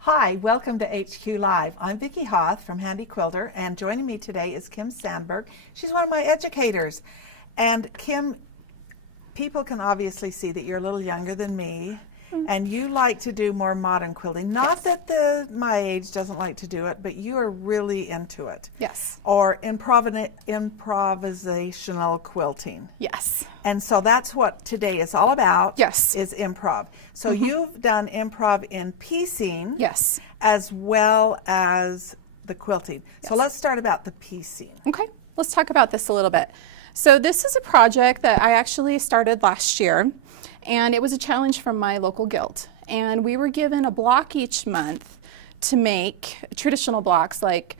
Hi, welcome to HQ Live. I'm Vicki Hoth from Handy Quilter, and joining me today is Kim Sandberg. She's one of my educators. And Kim, people can obviously see that you're a little younger than me, and you like to do more modern quilting. Not that my age doesn't like to do it, but you are really into it. Yes. Or improvisational quilting. Yes. And so that's what today is all about. Yes. Is improv. So you've done improv in piecing. Yes. As well as the quilting. Yes. So let's start about the piecing. Okay, let's talk about this a little bit. So this is a project that I actually started last year, and it was a challenge from my local guild. And we were given a block each month to make traditional blocks like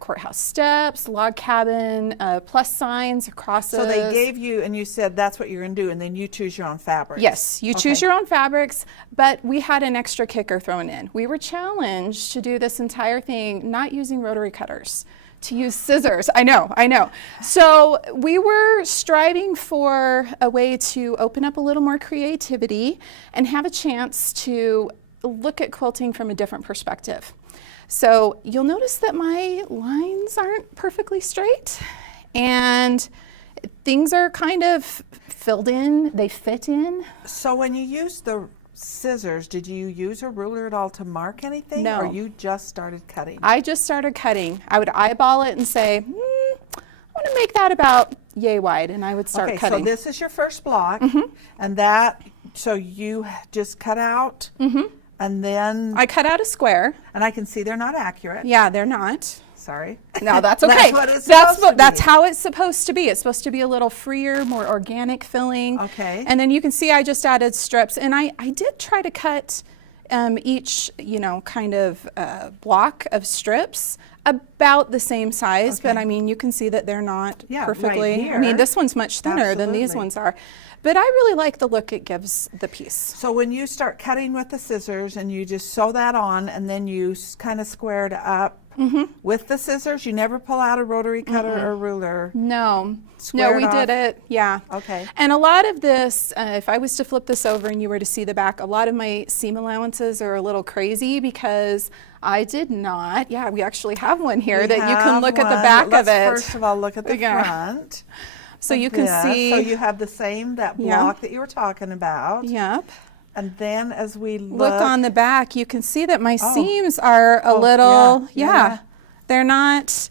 courthouse steps, log cabin, plus signs, crosses. So they gave you, and you said that's what you're going to do, and then you choose your own fabrics. Yes, you choose your own fabrics, but we had an extra kicker thrown in. We were challenged to do this entire thing not using rotary cutters, to use scissors. I know. So we were striving for a way to open up a little more creativity and have a chance to look at quilting from a different perspective. So you'll notice that my lines aren't perfectly straight and things are kind of filled in, they fit in. So when you used the scissors, did you use a ruler at all to mark anything? No. Or you just started cutting? I just started cutting. I would eyeball it and say, I want to make that about yay wide, and I would start cutting. Okay, so this is your first block, and that, so you just cut out, and then... I cut out a square. And I can see they're not accurate. Yeah, they're not. Sorry. No, that's okay. That's what it's supposed to be. That's how it's supposed to be. It's supposed to be a little freer, more organic filling. Okay. And then you can see I just added strips, and I did try to cut each, kind of block of strips about the same size, but I mean, you can see that they're not perfectly. Right here. I mean, this one's much thinner than these Absolutely. ones are. But I really like the look it gives the piece. So when you start cutting with the scissors and you just sew that on and then you kind of square it up with the scissors, you never pull out a rotary cutter or ruler. No, Square we it did it, yeah. Okay. And a lot of this, if I was to flip this over and you were to see the back, a lot of my seam allowances are a little crazy because I did not, we actually have one here that you can look at the back of it. First of all, look at the front. So you can see. So you have the same, that block that you were talking about. Yep. And then as we Look on the back, you can see that my seams are a little, they're not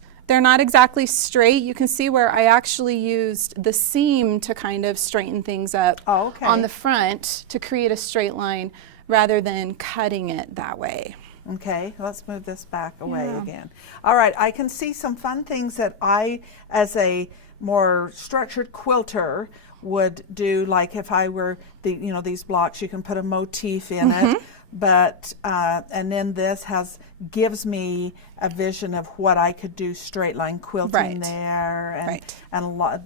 exactly straight. You can see where I actually used the seam to kind of straighten things up on the front to create a straight line rather than cutting it that way. Okay, let's move this back away again. All right, I can see some fun things that I, as a more structured quilter, would do, like if I were these blocks, you can put a motif in it, but and then this gives me a vision of what I could do straight line quilting there, and a lot,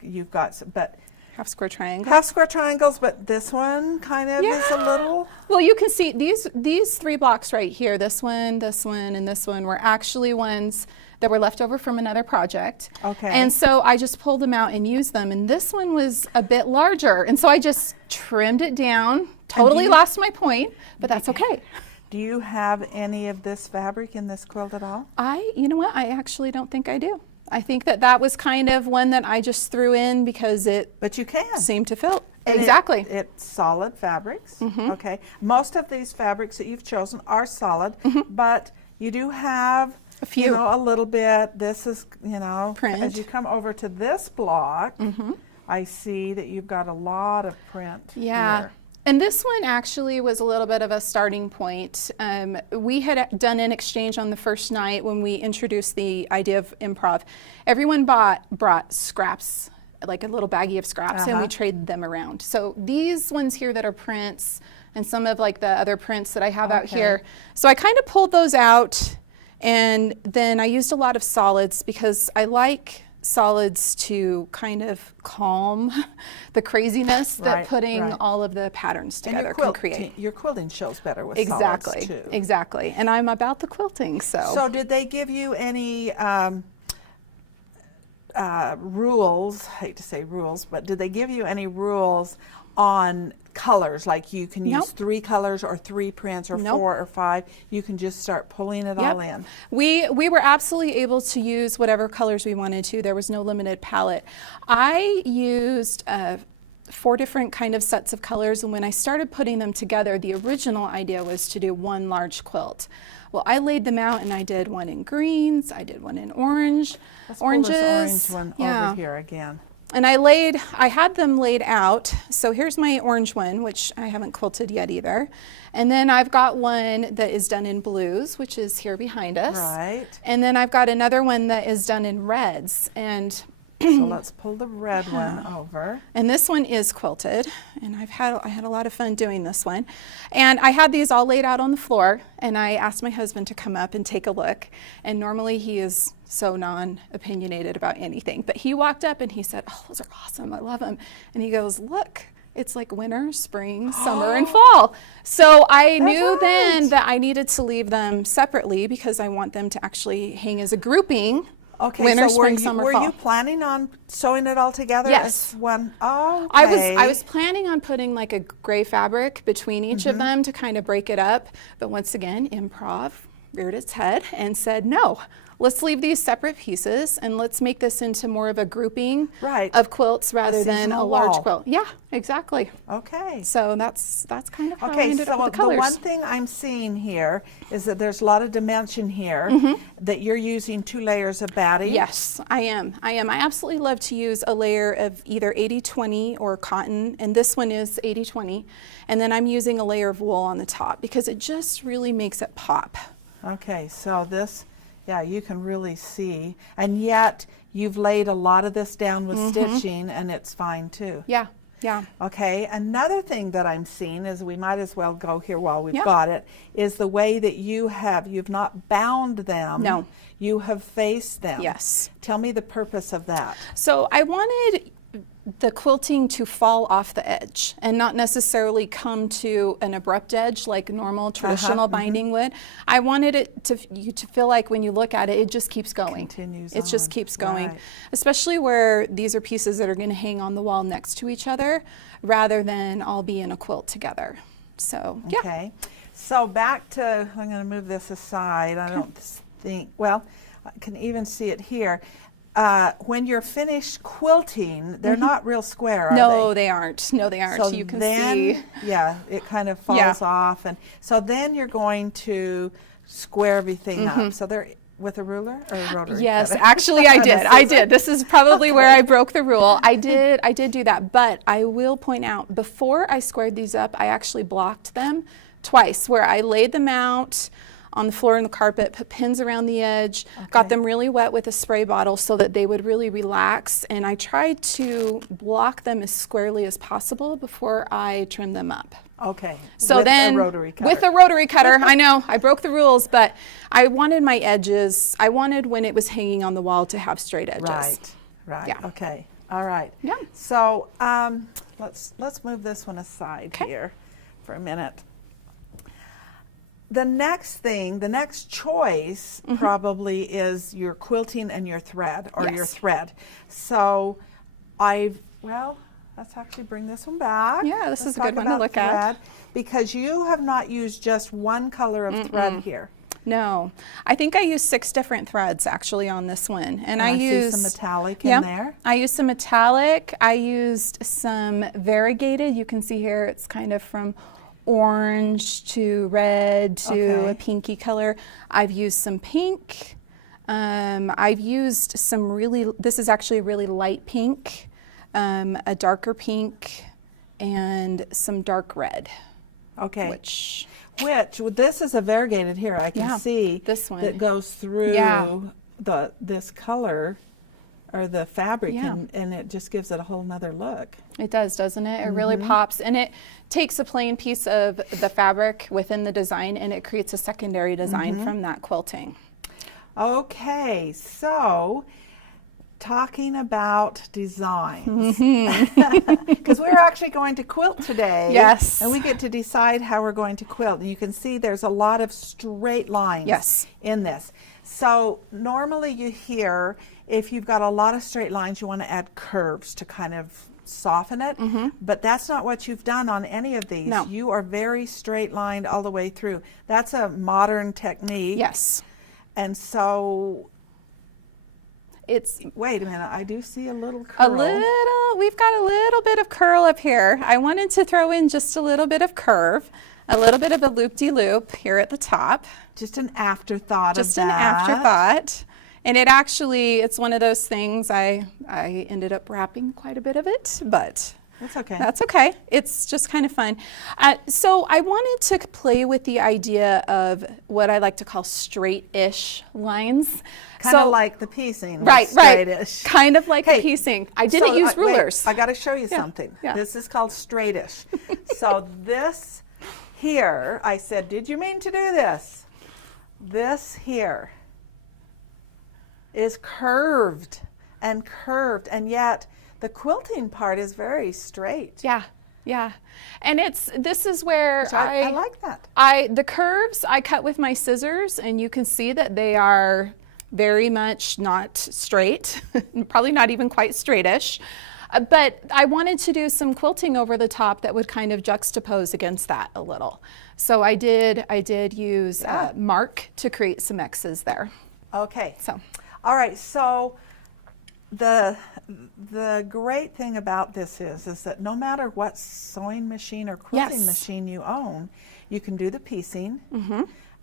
you've got some, but half square triangles. Half square triangles, but this one kind of is a little. Well, you can see these three blocks right here, this one, and this one were actually ones that were left over from another project. Okay. And so I just pulled them out and used them. And this one was a bit larger. And so I just trimmed it down, totally lost my point, but that's okay. Do you have any of this fabric in this quilt at all? You know what, I actually don't think I do. I think that was kind of one that I just threw in because But you can. seemed to fit. And Exactly. It's solid fabrics. Okay. Most of these fabrics that you've chosen are solid, but you do have a few. A little bit. This is, print. As you come over to this block, I see that you've got a lot of print here. And this one actually was a little bit of a starting point. We had done an exchange on the first night when we introduced the idea of improv. Everyone brought scraps, like a little baggie of scraps, and we traded them around. So these ones here that are prints, and some of like the other prints that I have out here. So I kind of pulled those out, and then I used a lot of solids because I like solids to kind of calm the craziness that Right, putting right. all of the patterns And together can create. your quilting shows better with Exactly, solids too. exactly. And I'm about the quilting, So did they give you any rules? I hate to say rules, but did they give you any rules on colors? Like you can use Nope. 3 colors or 3 prints or Nope. 4 or 5. You can just start pulling it all in. We were absolutely able to use whatever colors we wanted to. There was no limited palette. I used 4 different kind of sets of colors, and when I started putting them together, the original idea was to do one large quilt. Well, I laid them out, and I did one in greens, I did one in oranges. Let's pull this orange one over here again. And I had them laid out. So here's my orange one, which I haven't quilted yet either. And then I've got one that is done in blues, which is here behind us. Right. And then I've got another one that is done in reds. And So let's pull the red one over. and this one is quilted, and I had a lot of fun doing this one. And I had these all laid out on the floor, and I asked my husband to come up and take a look. And normally he is so non-opinionated about anything, but he walked up and he said, "Oh, those are awesome, I love them." And he goes, "Look, it's like winter, spring, summer, and fall." So I knew then that I needed to leave them separately because I want them to actually hang as a grouping. Okay, Winter, so were spring, summer, fall. you planning on sewing it all together? Yes. As one? Oh, I was planning on putting like a gray fabric between each of them to kind of break it up, but once again, improv reared its head and said, "No, let's leave these separate pieces and let's make this into more of a grouping Right. of quilts rather than a seasonal large wall. quilt." Yeah, exactly. Okay. So that's kind of how I Okay, ended up so with the the colors. one thing I'm seeing here is that there's a lot of dimension here, that you're using 2 layers of batting. Yes, I am. I absolutely love to use a layer of either 80-20 or cotton, and this one is 80-20. And then I'm using a layer of wool on the top because it just really makes it pop. Okay, so this, yeah, you can really see, and yet you've laid a lot of this down with stitching, and it's fine too. Yeah, yeah. Okay, another thing that I'm seeing is, we might as well go here while we've Yeah. got it, is the way that you've not bound them. No. You have faced them. Yes. Tell me the purpose of that. So I wanted the quilting to fall off the edge and not necessarily come to an abrupt edge like normal traditional binding would. I wanted it to feel like when you look at it, it just keeps going. Continues It just on. keeps going, Right. especially where these are pieces that are going to hang on the wall next to each other rather than all be in a quilt together. So yeah. Okay, so back to, I'm going to move this aside. I don't think, well, I can even see it here. When you're finished quilting, they're not real square, are No, they? they aren't. No, they aren't. So You can then, see. yeah, it kind of falls Yeah. off, and so then you're going to square everything up. So they're with a ruler or a rotary Yes, cutter? actually I And a did. I scissor? did. This is probably where I broke the rule. I did do that, but I will point out, before I squared these up, I actually blocked them twice, where I laid them out on the floor and the carpet, put pins around the edge, got them really wet with a spray bottle so that they would really relax, and I tried to block them as squarely as possible before I trimmed them up. Okay. So with then, a rotary cutter. with a rotary cutter, I know, I broke the rules, but I wanted my edges, I wanted when it was hanging on the wall to have straight edges. Right, right. Yeah. Okay, all right. Yeah. So let's move this one aside Okay. here for a minute. The next thing, the next choice probably is your quilting and your thread, or your Yes. thread. So let's actually bring this one back. Yeah, this Let's is a good talk one to about look at. thread, because you have not used just one color of thread here. No, I think I used 6 different threads actually on this one, and I see used some metallic in there. I used some metallic. I used some variegated. You can see here it's kind of from orange to red to Okay. a pinky color. I've used some pink. I've used some this is actually a really light pink, a darker pink, and some dark red. Okay. Which This is a variegated here. I can Yeah, see this one. that goes through Yeah. this color or the fabric, Yeah. and it just gives it a whole nother look. It does, doesn't it? It really pops, and it takes a plain piece of the fabric within the design and it creates a secondary design from that quilting. Okay, so talking about designs. Because we're actually going to quilt today. Yes. And we get to decide how we're going to quilt. And you can see there's a lot of straight lines Yes. in this. So normally you hear, if you've got a lot of straight lines, you want to add curves to kind of soften it. But that's not what you've done on any of these. No. You are very straight lined all the way through. That's a modern technique. Yes. And so, It's wait a minute, I do see a little curl. we've got a little bit of curl up here. I wanted to throw in just a little bit of curve, a little bit of a loop-de-loop here at the top. Just an afterthought Just of an that. afterthought. And it actually, it's one of those things, I ended up wrapping quite a bit of it, but That's okay. that's okay. It's just kind of fun. So I wanted to play with the idea of what I like to call straight-ish lines. Kind of So- like the piecing. Right, straight-ish. right. Kind of like Hey, the piecing. I didn't so, use wait, rulers. I got to show you Yeah, something. yeah. This is called straightish. So this here, I said, did you mean to do this? This here is curved, and yet the quilting part is very straight. Yeah, yeah. And this is where So I like that. the curves I cut with my scissors, and you can see that they are very much not straight, probably not even quite straightish. But I wanted to do some quilting over the top that would kind of juxtapose against that a little. So I did use mark to create some X's there. Okay. So All right, so the great thing about this is that no matter what sewing machine or quilting Yes. machine you own, you can do the piecing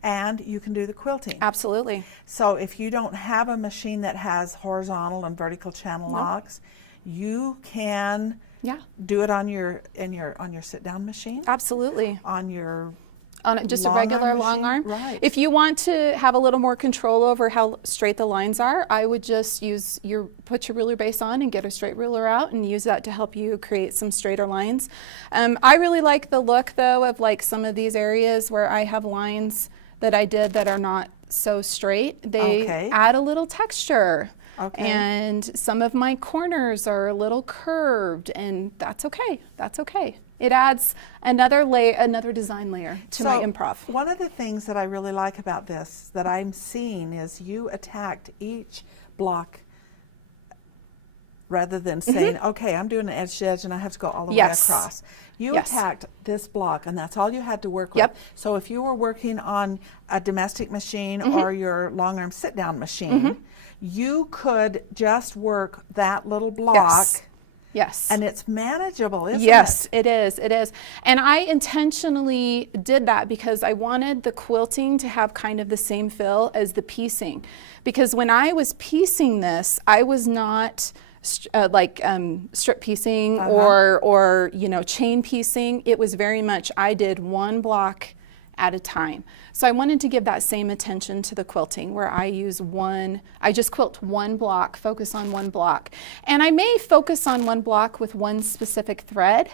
and you can do the quilting. absolutely. So if you don't have a machine that has horizontal and vertical channel locks, you can Yeah, do it on your sit down machine, absolutely. on your On just a long regular arm long machine? arm. Right. If you want to have a little more control over how straight the lines are, I would just put your ruler base on and get a straight ruler out and use that to help you create some straighter lines. I really like the look though of like some of these areas where I have lines that I did that are not so straight. They Okay. add a little texture. Okay. And some of my corners are a little curved, and that's okay. That's okay. It adds another layer, another design layer to my So, improv. One of the things that I really like about this that I'm seeing is you attacked each block rather than saying, okay, I'm doing an edge to edge and I have to go all the Yes. way across. You Yes. attacked this block and that's all you had to work Yep. with. So if you were working on a domestic machine or your long arm sit down machine, you could just work that little block Yes. Yes. and it's manageable, isn't Yes, it? it is. It is. And I intentionally did that because I wanted the quilting to have kind of the same feel as the piecing. Because when I was piecing this, I was not strip piecing or chain piecing. It was very much I did one block at a time. So I wanted to give that same attention to the quilting where I just quilt one block, focus on one block. And I may focus on one block with one specific thread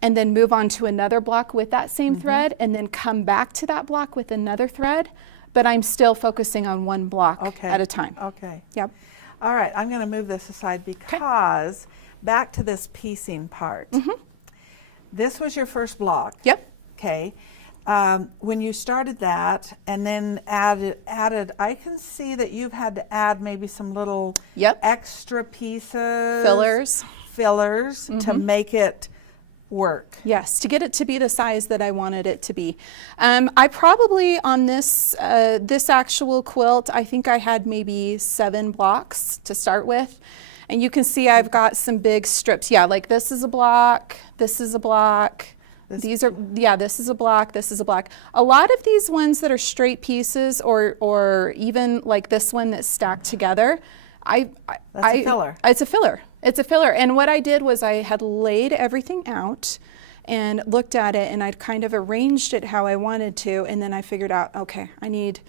and then move on to another block with that same thread and then come back to that block with another thread, but I'm still focusing on one block Okay. at a time. Okay. Yep. All right, I'm going to move this aside because back to this piecing part. This was your first block. Yep. Okay. When you started that and then added, I can see that you've had to add maybe some little Yep. extra pieces. Fillers. To make it work. Yes, to get it to be the size that I wanted it to be. I probably on this actual quilt, I think I had maybe 7 blocks to start with. And you can see I've got some big strips. Yeah, like this is a block, this is a block. This is a block, this is a block. A lot of these ones that are straight pieces or even like this one that's stacked together, That's a filler. It's a filler. It's a filler. And what I did was I had laid everything out and looked at it and I'd kind of arranged it how I wanted to. And then I figured out, okay, I need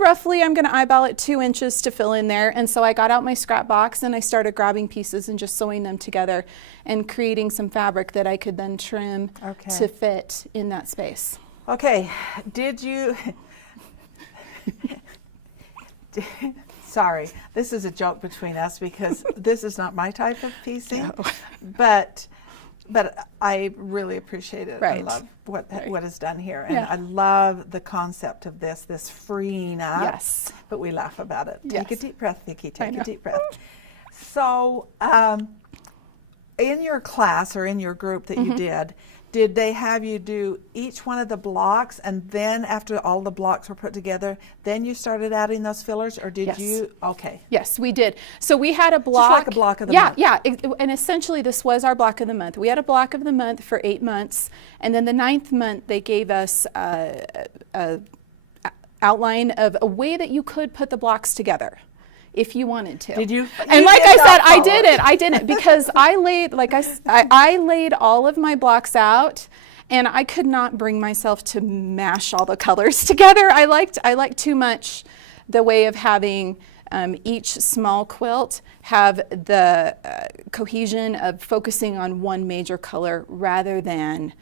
roughly, I'm going to eyeball it 2 inches to fill in there. And so I got out my scrap box and I started grabbing pieces and just sewing them together and creating some fabric that I could then trim to fit in that space. Okay. Did you Sorry, this is a joke between us because this is not my type of piecing, but I really appreciate it. I Right. love what is done here, and Yeah. I love the concept of this freeing up. Yes. But we laugh about it. Take a Yes. deep breath, Vicki. Take know. a deep breath. So, in your class or in your group that you did they have you do each one of the blocks, and then after all the blocks were put together, then you started adding those fillers, or did Yes. you? Okay. Yes, we did. So we had a block. like a block of the month. Yeah, and essentially this was our block of the month. We had a block of the month for 8 months, and then the 9th month they gave us a outline of a way that you could put the blocks together if you wanted to. Did you? And you like did I not said, I follow it. didn't because I laid, I laid all of my blocks out, and I could not bring myself to mash all the colors together. I liked too much the way of having each small quilt have the cohesion of focusing on one major color rather than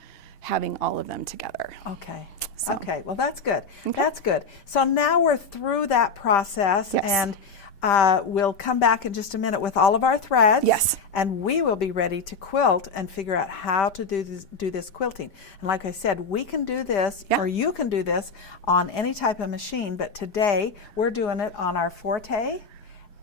having all of them together. Okay. So. Okay. Well, that's good. That's good. So now we're through that process, Yes. and we'll come back in just a minute with all of our threads. Yes. And we will be ready to quilt and figure out how to do this quilting. And like I said, we can do this, Yeah. or you can do this on any type of machine. But today we're doing it on our Forte,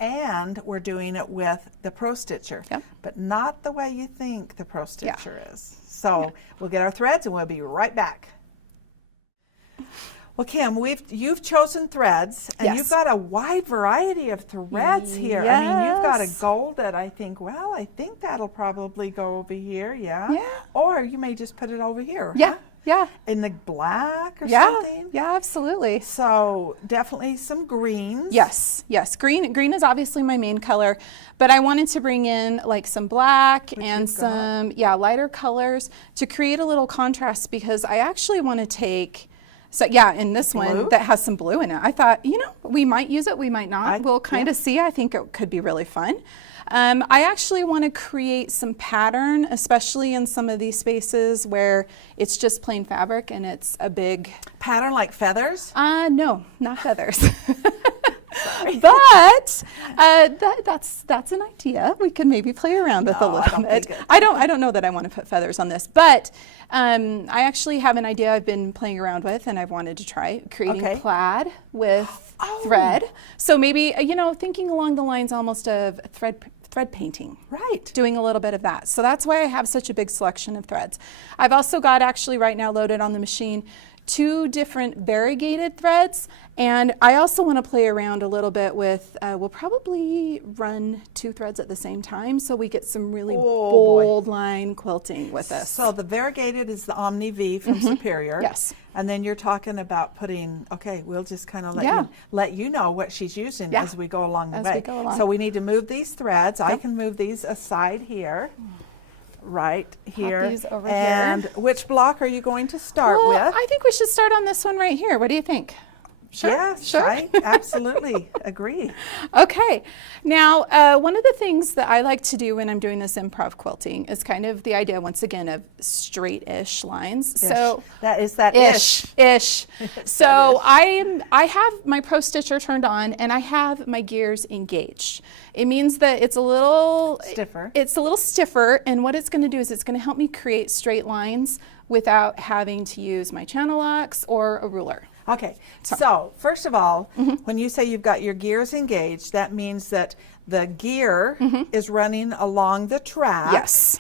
and we're doing it with the Pro Stitcher. Yep. But not the way you think the Pro Stitcher is. So we'll get our threads, and we'll be right back. Well, Kim, you've chosen threads, and Yes. you've got a wide variety of threads here. I mean, you've got a Yes. gold that I think that'll probably go over here, yeah. Yeah. Or you may just put it over here. Yeah, huh? yeah, In the black or yeah, something. yeah, absolutely. So definitely some greens. Yes, yes. Green is obviously my main color, but I wanted to bring in like some black and you've got. some lighter colors to create a little contrast, because I actually want to take. So in this Blue? one that has some blue in it, I thought, we might use it, we might not. We'll kind of see. I think it could be really fun. I actually want to create some pattern, especially in some of these spaces where it's just plain fabric and it's a big. Pattern like feathers. No, not feathers. But that's an idea. We could maybe play around with a No, I little don't bit. think it- I don't know that I want to put feathers on this, but I actually have an idea I've been playing around with, and I've wanted to try creating Okay. plaid with thread. So maybe thinking along the lines almost of thread painting. Right. Doing a little bit of that. So that's why I have such a big selection of threads. I've also got actually right now loaded on the machine 2 different variegated threads, and I also want to play around a little bit with, we'll probably run 2 threads at the same time so we get some really boy. bold line quilting with this. So the variegated is the Omni V from Superior. Yes. And then you're talking about putting, we'll just kind of let you know what she's using Yeah. as we go along the As way. we go along. So we need to move these threads. I can move these aside here. Right here. these over and here. which block are you going to start Well, with? I think we should start on this one right here. What do you think? Sure. Yes, Sure. right. Absolutely. Agree. Okay, now one of the things that I like to do when I'm doing this improv quilting is kind of the idea, once again, of straight-ish lines. So that is that ish. So I have my Pro Stitcher turned on, and I have my gears engaged. It means that it's a little Stiffer. It's a little stiffer, and what it's going to do is it's going to help me create straight lines without having to use my channel locks or a ruler. Okay, so first of all, Mm-hmm. when you say you've got your gears engaged, that means that the gear is running along the track. Yes.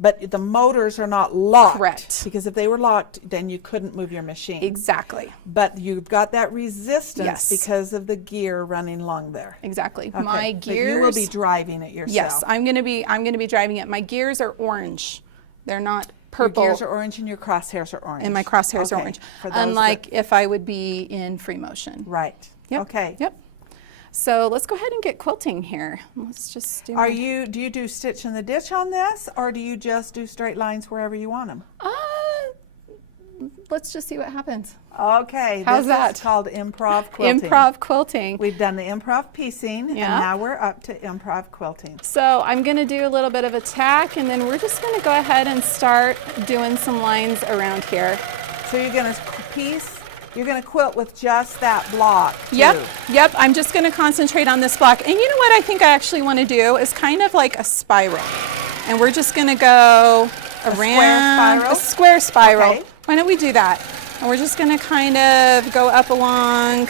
But the motors are not locked. Correct. Because if they were locked, then you couldn't move your machine. Exactly. But you've got that resistance Yes. because of the gear running along there. Exactly. Okay, My but gears. you will be driving it yourself. Yes, I'm gonna be driving it. My gears are orange. They're not purple. Your gears are orange and your crosshairs are orange. and my crosshairs are Okay, orange. for those Unlike that- if I would be in free motion. right. Yep. Okay. Yep. So let's go ahead and get quilting here. Let's just do. Do you do stitch in the ditch on this, or do you just do straight lines wherever you want them? Let's just see what happens. Okay. How's this that? is called improv quilting. Improv quilting. We've done the improv piecing, Yeah. and now we're up to improv quilting. So I'm going to do a little bit of a tack, and then we're just going to go ahead and start doing some lines around here. So you're going to piece You're going to quilt with just that block, too. Yep, I'm just going to concentrate on this block. And you know what I think I actually want to do is kind of like a spiral. And we're just going to go around a square spiral. Okay. Why don't we do that? And we're just going to kind of go up along.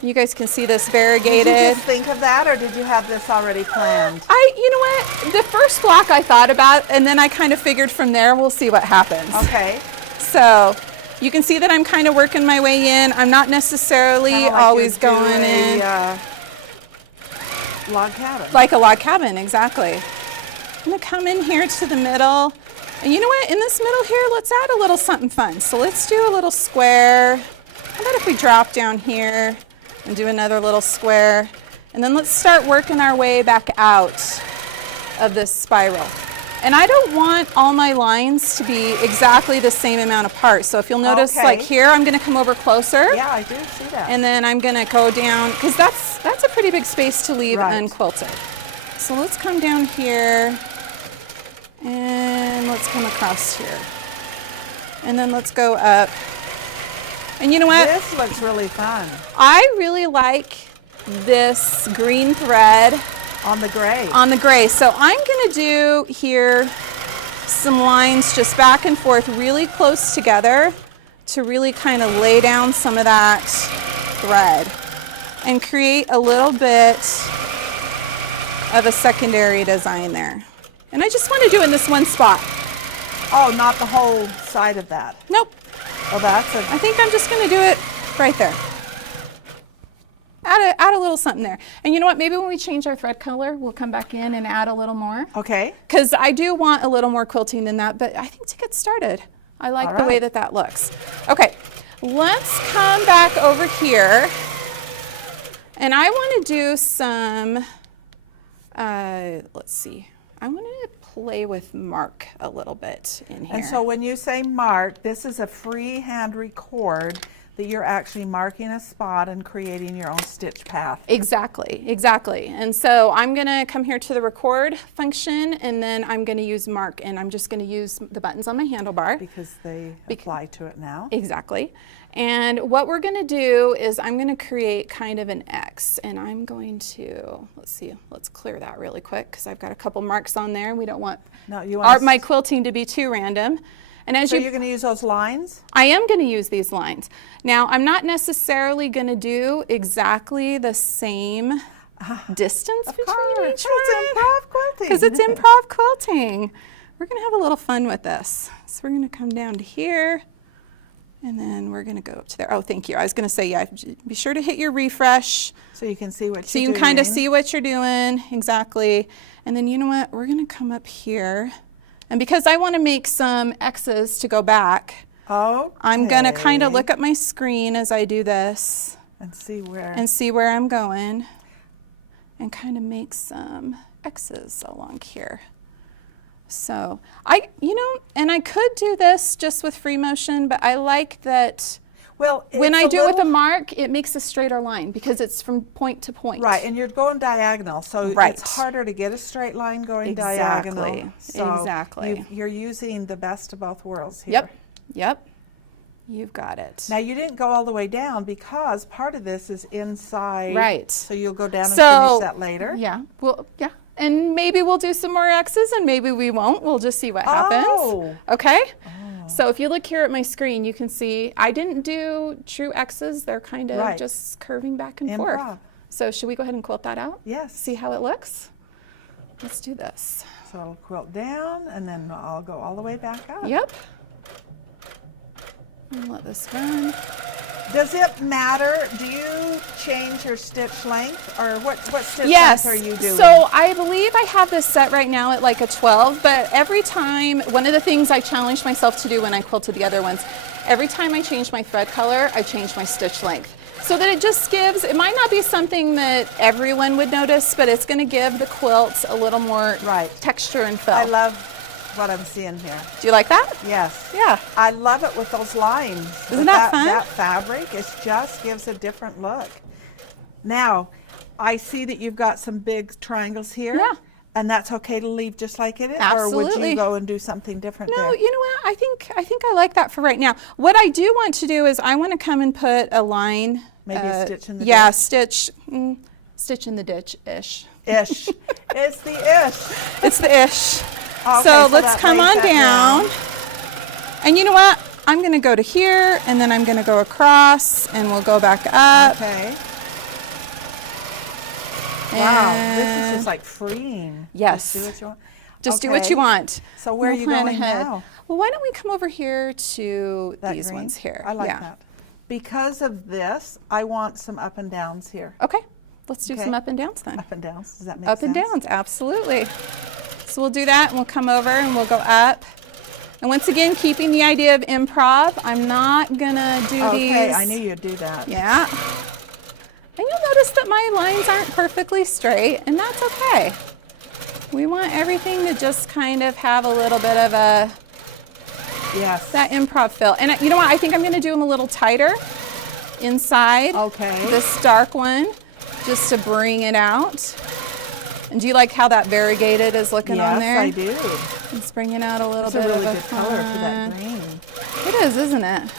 You guys can see this variegated. Did you just think of that, or did you have this already planned? You know what? The first block I thought about, and then I kind of figured from there, we'll see what happens. Okay. So you can see that I'm kind of working my way in. I'm not necessarily Kinda like always you're going doing in. Log cabin. Like a log cabin, exactly. I'm gonna come in here to the middle. And you know what? In this middle here, let's add a little something fun. So let's do a little square. How about if we drop down here and do another little square? And then let's start working our way back out of this spiral. And I don't want all my lines to be exactly the same amount apart. So if you'll notice, like here, I'm gonna come over closer. Yeah, I do see that. And then I'm gonna go down, because that's a pretty big space to leave Right. unquilted. So let's come down here, and let's come across here. And then let's go up. And you know what? This looks really fun. I really like this green thread On the gray. on the gray. So I'm gonna do here some lines just back and forth really close together to really kind of lay down some of that thread and create a little bit of a secondary design there. And I just want to do it in this one spot. Oh, not the whole side of that. Nope. Oh, that's a... I think I'm just going to do it right there. Add a little something there. And you know what? Maybe when we change our thread color, we'll come back in and add a little more. Okay. Because I do want a little more quilting than that, but I think to get started, I like All the way right. that that looks. Okay, let's come back over here. And I want to do some, let's see. I want to play with mark a little bit in here. And so when you say mark, this is a freehand record that you're actually marking a spot and creating your own stitch path. Exactly, exactly. And so I'm going to come here to the record function, and then I'm going to use mark, and I'm just going to use the buttons on my handlebar. Because they apply to it now. Exactly. And what we're going to do is I'm going to create kind of an X, and I'm going to, let's see, let's clear that really quick because I've got a couple marks on there. We don't want No, you want my quilting to be too random. And as So you're going to use those lines? I am going to use these lines. Now, I'm not necessarily going to do exactly the same distance between each one. It's improv quilting. Because it's improv quilting. We're going to have a little fun with this. So we're going to come down to here, and then we're going to go up to there. Oh, thank you. I was going to say, yeah, be sure to hit your refresh. So you can see what So you're you doing. can kind of see what you're doing. Exactly. And then you know what? We're going to come up here. And because I want to make some X's to go back, I'm going to kind of look at my screen as I do this and see where I'm going and kind of make some X's along here. So and I could do this just with free motion, but I like that when I do it with a mark, it makes a straighter line because it's from point to point. Right, and you're going diagonal, so Right. it's harder to get a straight line going Exactly. diagonal. So Exactly. you're using the best of both worlds here. Yep. You've got it. Now you didn't go all the way down because part of this is inside. Right. So you'll go down and So, finish that later. Yeah. Well, yeah. And maybe we'll do some more X's and maybe we won't. We'll just see what happens. Oh. Okay? So if you look here at my screen, you can see I didn't do true X's. They're kind of Right. just curving back and Improv. forth. So should we go ahead and quilt that out? Yes. See how it looks? Let's do this. So I'll quilt down and then I'll go all the way back up. Yep. And let this run. Does it matter? Do you change your stitch length or what stitch Yes. length are you doing? So I believe I have this set right now at like a 12, but every time, one of the things I challenged myself to do when I quilted the other ones, every time I change my thread color, I change my stitch length. So that it just gives, it might not be something that everyone would notice, but it's going to give the quilts a little more texture and fill. I love what I'm seeing here. Do you like that? Yes. Yeah. I love it with those lines. Isn't With that fun? That fabric, it just gives a different look. Now, I see that you've got some big triangles here. Yeah. And that's okay to leave just like it is? Or would Absolutely. you go and do something different No, there? you know what? I think I like that for right now. What I do want to do is I want to come and put a line. Maybe a stitch in the yeah, ditch? stitch in the ditch-ish. Ish. It's the ish. It's the ish. Okay, so let's that come lays on that down. And you know what? I'm going to go to here, and then I'm going to go across, and we'll go back up. Okay. Wow, this is And just like freeing. Yes. Just do what you want. just do what Okay. you want. So where are We'll you plan going ahead. now? Well, why don't we come over here to That these green? ones here? I like yeah. that. Because of this, I want some up and downs here. Okay, let's do Okay. some up and downs then. Up and downs. Does that make Up sense? and downs, absolutely. So we'll do that, and we'll come over and we'll go up. And once again, keeping the idea of improv, I'm not gonna do these. Okay, I knew you'd do that. Yeah. And you'll notice that my lines aren't perfectly straight, and that's okay. We want everything to just kind of have a little bit of Yes. that improv feel. And you know what? I think I'm gonna do them a little tighter inside. Okay. This dark one, just to bring it out. And do you like how that variegated is looking on there? Yes, I do. It's bringing out a little It's a bit really of good color for that green. It is, isn't it?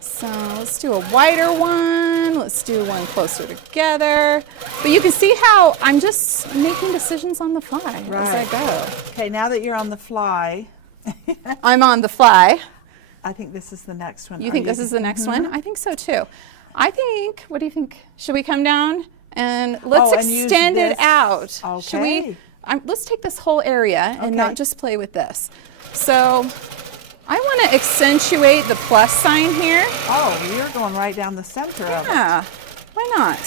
So let's do a whiter one. Let's do one closer together. But you can see how I'm just making decisions on the fly as I Right. go. Okay, now that you're on the fly, I'm on the fly. I think this is the next one. You Are think this is the next one? I think so too. I think, what do you think? Should we come down and let's Oh, and use extend it this? out? Should we? Okay. Let's take this whole area and Okay. not just play with this. So I want to accentuate the plus sign here. Oh, you're going right down the center of it. Yeah, why not?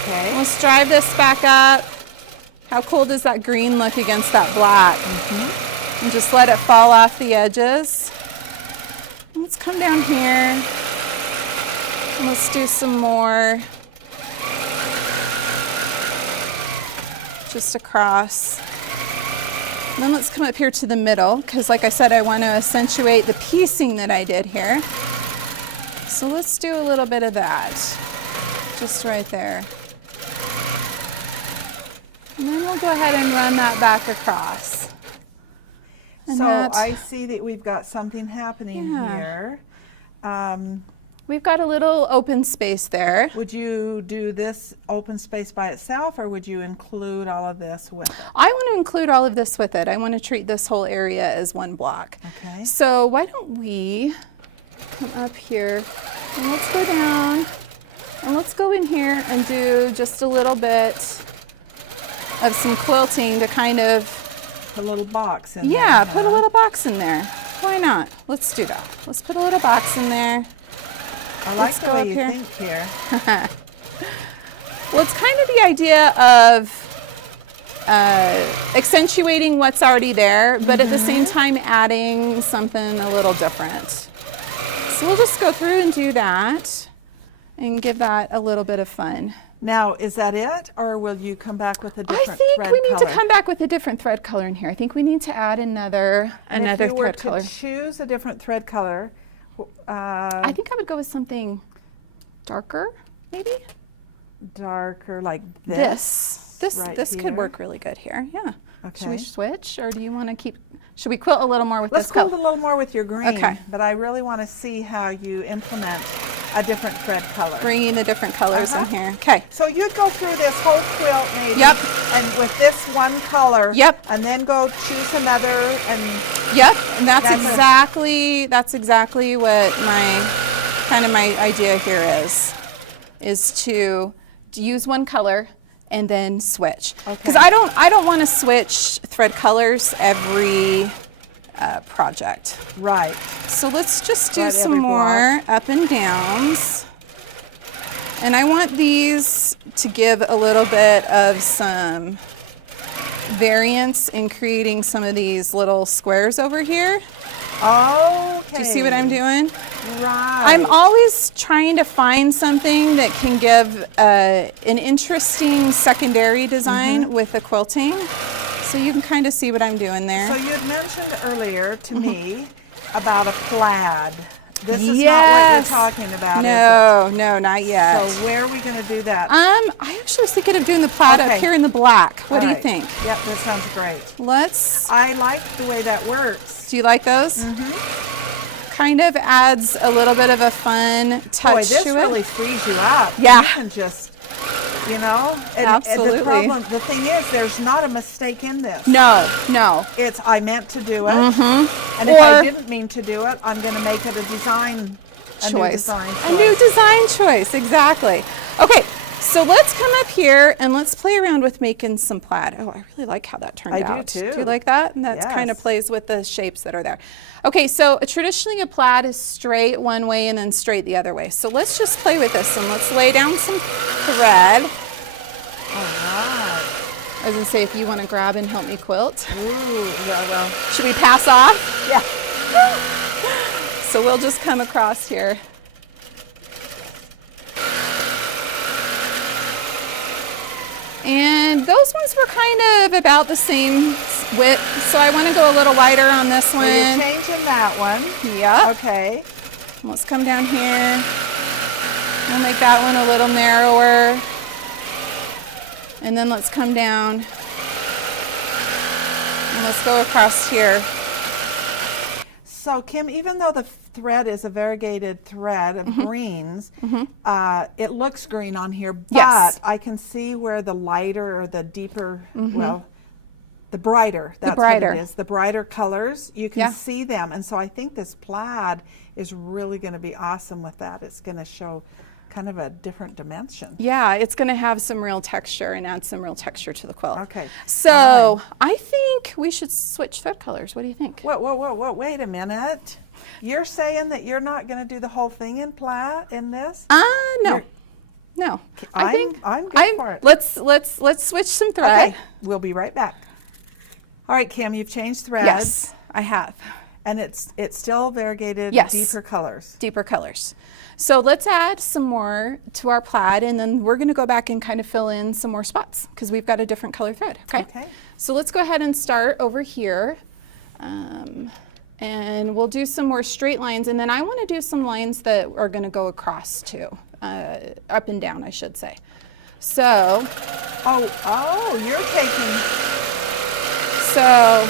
Okay. Let's drive this back up. How cool does that green look against that black? And just let it fall off the edges. Let's come down here. And let's do some more. Just across. And then let's come up here to the middle, because like I said, I want to accentuate the piecing that I did here. So let's do a little bit of that. Just right there. And then we'll go ahead and run that back across. And So that- I see that we've got something happening Yeah. here. We've got a little open space there. Would you do this open space by itself, or would you include all of this with it? I want to include all of this with it. I want to treat this whole area as one block. Okay. So why don't we come up here and let's go down and let's go in here and do just a little bit of some quilting to kind of, Put a little box in yeah, there. put a huh? little box in there. Why not? Let's do that. Let's put a little box in there. I like let's the go way up you here. think here. Well, it's kind of the idea of accentuating what's already there, but at the same time adding something a little different. So we'll just go through and do that and give that a little bit of fun. Now, is that it, or will you come back with a I different think thread we need color? to come back with a different thread color in here. I think we need to add another And if you were thread to color. choose a different thread color, I think I would go with something darker, maybe. darker like this. This right this could here. work really good here. Yeah. Should we Okay. switch, or do you want to keep? Should we quilt a little more with Let's this quilt color? a little more with your green. Okay. But I really want to see how you implement a different thread color. Bringing the different colors in Uh-huh. here. Okay. So you'd go through this whole quilt maybe. Yep. And with this one color. Yep. And then go choose another and Yep. And that's That's exactly what my idea here is to use one color and then switch. Because Okay. I don't want to switch thread colors every project. right. So let's just do Right, some every more up and downs. And I want these to give a little bit of some variance in creating some of these little squares over here. Okay. Do you see what I'm doing? Right. I'm always trying to find something that can give an interesting secondary design with the quilting. So you can kind of see what I'm doing there. So you had mentioned earlier to me about a plaid This is not what you're Yes. talking about, No, no, not is yet. it? So where are we going to do that? I actually was thinking of doing the plaid up Okay. here in the black. What do All you right. think? Yep, that sounds great. Let's, I like the way that works. do you like those? Kind of adds a little bit of a fun touch Boy, this to really it. frees you up. Yeah. You can just, you know. And Absolutely. the thing is, there's not a mistake in this. No, no. It's I meant to do it. And if I Or- didn't mean to do it, I'm going to make it a design, a new Choice. design A new choice. design choice, exactly. Okay, so let's come up here and let's play around with making some plaid. Oh, I really like how that turned I do out. too. Do you like that? And that kind of Yes. plays with the shapes that are there. Okay, so traditionally a plaid is straight one way and then straight the other way. So let's just play with this and let's lay down some thread. All right. I was gonna say, if you want to grab and help me quilt. Ooh, yeah, well, Should we pass off? yeah. So we'll just come across here. And those ones were kind of about the same width, so I want to go a little wider on this So you're one. changing that one. Yep. Okay. Let's come down here. We'll make that one a little narrower. And then let's come down. And let's go across here. So Kim, even though the thread is a variegated thread of greens, it looks green on here, but Yes. I can see where the lighter or the deeper, well, the brighter, that's brighter. what it is, the brighter colors, you can Yeah. see them. And so I think this plaid is really going to be awesome with that. It's going to show kind of a different dimension. Yeah, it's going to have some real texture and add some real texture to the quilt. Okay, So I think we should switch thread colors. What do you think? Whoa, wait a minute. You're saying that you're not going to do the whole thing in plaid in this? No. You're- No. I'm good for it. Let's switch some thread. Okay, we'll be right back. All right, Kim, you've changed thread. Yes, I have. And it's still variegated Yes. deeper colors. Deeper colors. So let's add some more to our plaid, and then we're going to go back and kind of fill in some more spots because we've got a different color thread. Okay. Okay. So let's go ahead and start over here. And we'll do some more straight lines, and then I want to do some lines that are going to go across too, up and down, I should say. So, You're taking, so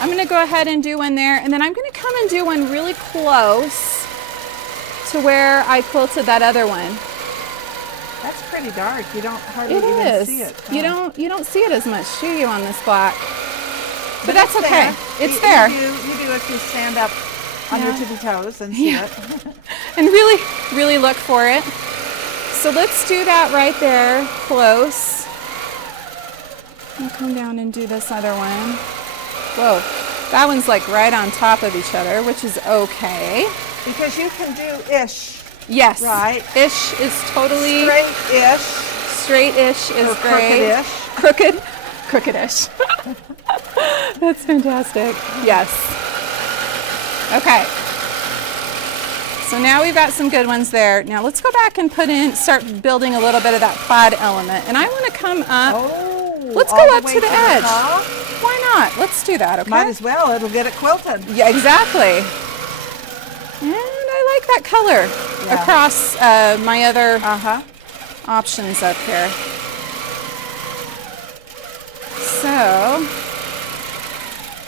I'm going to go ahead and do one there, and then I'm going to come and do one really close to where I quilted that other one. that's pretty dark. You don't hardly It even is. see it. You don't see it as much, do you, on this black? But that's it's okay. there. It's You there. do if you stand up on your Yeah. tippy toes and see Yeah. it. And really look for it. So let's do that right there, close. I'll come down and do this other one. Whoa, that one's like right on top of each other, which is okay. Because you can do ish, Yes. Right. Ish is totally straight-ish, straight-ish is or great. crooked-ish. Crooked-ish. That's fantastic. Yes. Okay. So now we've got some good ones there. Now let's go back and start building a little bit of that plaid element. And I want to come up. Oh, Let's all go up way to the edge. top? Why not? Let's do that, okay? Might as well. It'll get it quilted. Yeah, exactly. And I like that color Yeah. across my other Uh-huh. options up here. So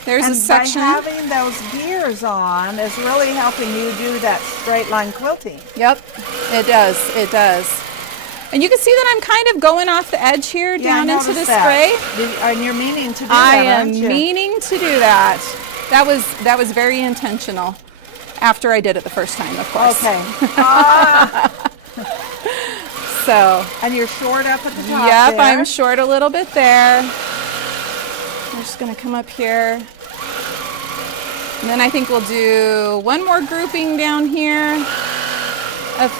there's a And section. by having those gears on is really helping you do that straight line quilting. Yep, it does. It does. And you can see that I'm kind of going off the edge here Yeah, I down into noticed the that. spray. And you're meaning to do I that, am aren't you? meaning to do that. That was very intentional. After I did it the first time, of course. Okay. So, And you're short up at the top yep, there. I'm short a little bit there. I'm just going to come up here. And then I think we'll do one more grouping down here of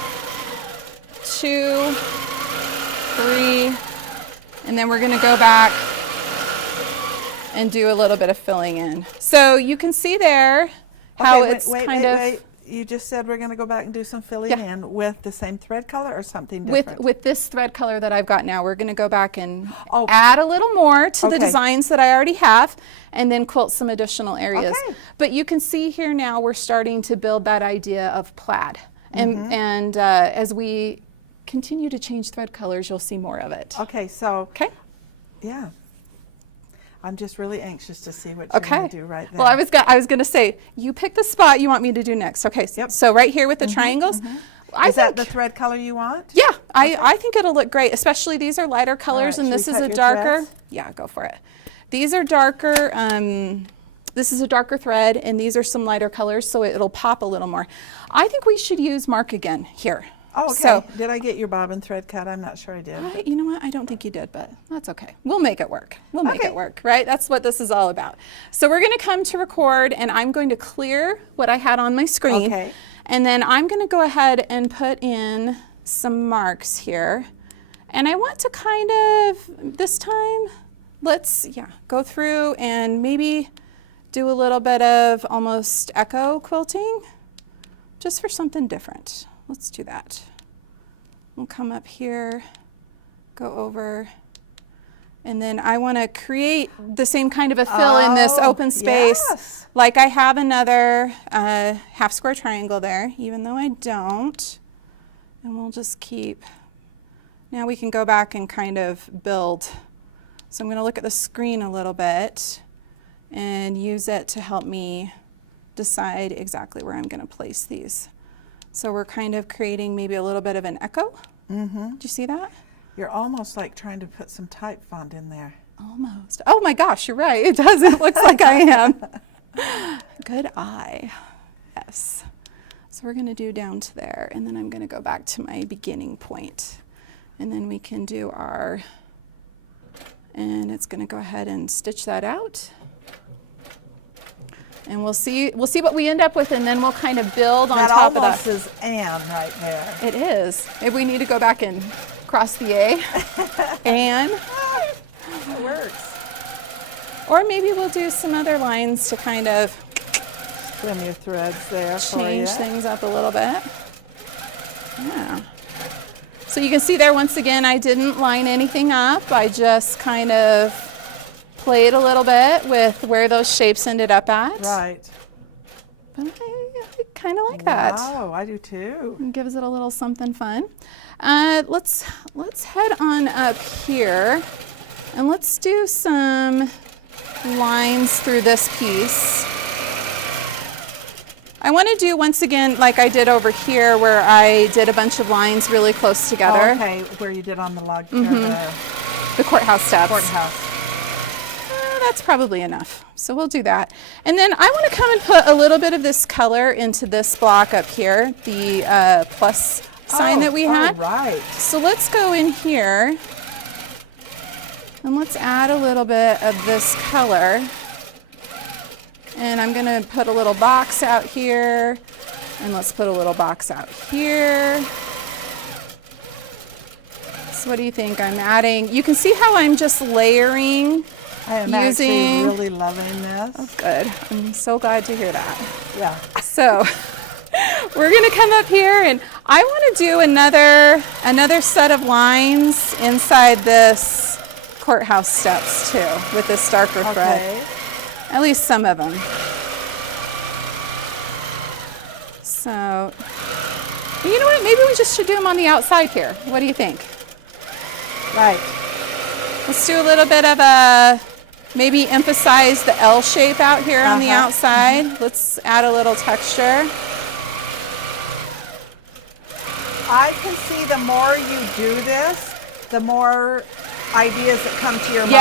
2, 3, and then we're going to go back and do a little bit of filling in. So you can see there how Okay, it's kind of... you just said we're going to go back and do some filling Yeah. in with the same thread color or something different? With this thread color that I've got now, we're going to go back and Oh. add a little more to the Okay. designs that I already have, and then quilt some additional areas. Okay. But you can see here now we're starting to build that idea of plaid, Mm-hmm. and as we continue to change thread colors, you'll see more of it. Okay, so Okay. yeah, I'm just really anxious to see what you're going Okay. to do right there. Well, I was going to say, you pick the spot you want me to do next. Okay. Yep. So right here with the triangles, I Is that think, the thread color you want? yeah, I think it'll look great, especially these are lighter colors, right, and should this we is cut a your darker. threads? Yeah, go for it. These are darker. This is a darker thread, and these are some lighter colors, so it'll pop a little more. I think we should use Mark again here. Oh, okay. So, Did I get your bobbin thread cut? I'm not sure I did. you know what? I don't think you did, but that's okay. We'll make it work. We'll make Okay. it work, right? That's what this is all about. So we're going to come to record, and I'm going to clear what I had on my screen. Okay. And then I'm going to go ahead and put in some marks here. And I want to kind of, this time, let's, go through and maybe do a little bit of almost echo quilting, just for something different. Let's do that. We'll come up here, go over, and then I want to create the same kind of a fill in this Oh, open space. yes. Like I have another half square triangle there, even though I don't. And we'll just keep, now we can go back and kind of build. So I'm going to look at the screen a little bit and use it to help me decide exactly where I'm going to place these. So we're kind of creating maybe a little bit of an echo. Mm-hmm. Do you see that? You're almost like trying to put some type font in there. Almost. Oh my gosh, you're right. It does. It looks like I am. Good eye. Yes. So we're going to do down to there, and then I'm going to go back to my beginning point. And then we can do our, and it's going to go ahead and stitch that out. And we'll see what we end up with, and then we'll kind of build on That top of almost that. is Anne right there. It is. Maybe we need to go back and cross the A. And, It works. or maybe we'll do some other lines to kind of Trim your threads there for you. change things up a little bit. Yeah. So you can see there, once again, I didn't line anything up. I just kind of played a little bit with where those shapes ended up at. Right. But I kind of like that. Wow, I do too. It gives it a little something fun. Let's head on up here, and let's do some lines through this piece. I want to do, once again, like I did over here, where I did a bunch of lines really close together. Oh, okay, where you did on the log, The courthouse steps. courthouse. That's probably enough. So we'll do that. And then I want to come and put a little bit of this color into this block up here, the plus sign that we had. Oh, right. So let's go in here and let's add a little bit of this color. And I'm going to put a little box out here, and let's put a little box out here. So what do you think I'm adding? You can see how I'm just layering. I am Using- actually really loving this. Good. I'm so glad to hear that. Yeah. So we're going to come up here, and I want to do another set of lines inside this courthouse steps too, with this darker thread. Okay. At least some of them. So, you know what? Maybe we just should do them on the outside here. What do you think? Right. Let's do a little bit of a, maybe emphasize the L shape out here on the Uh-huh. outside. Let's add a little texture. I can see the more you do this, the more ideas that come to your mind.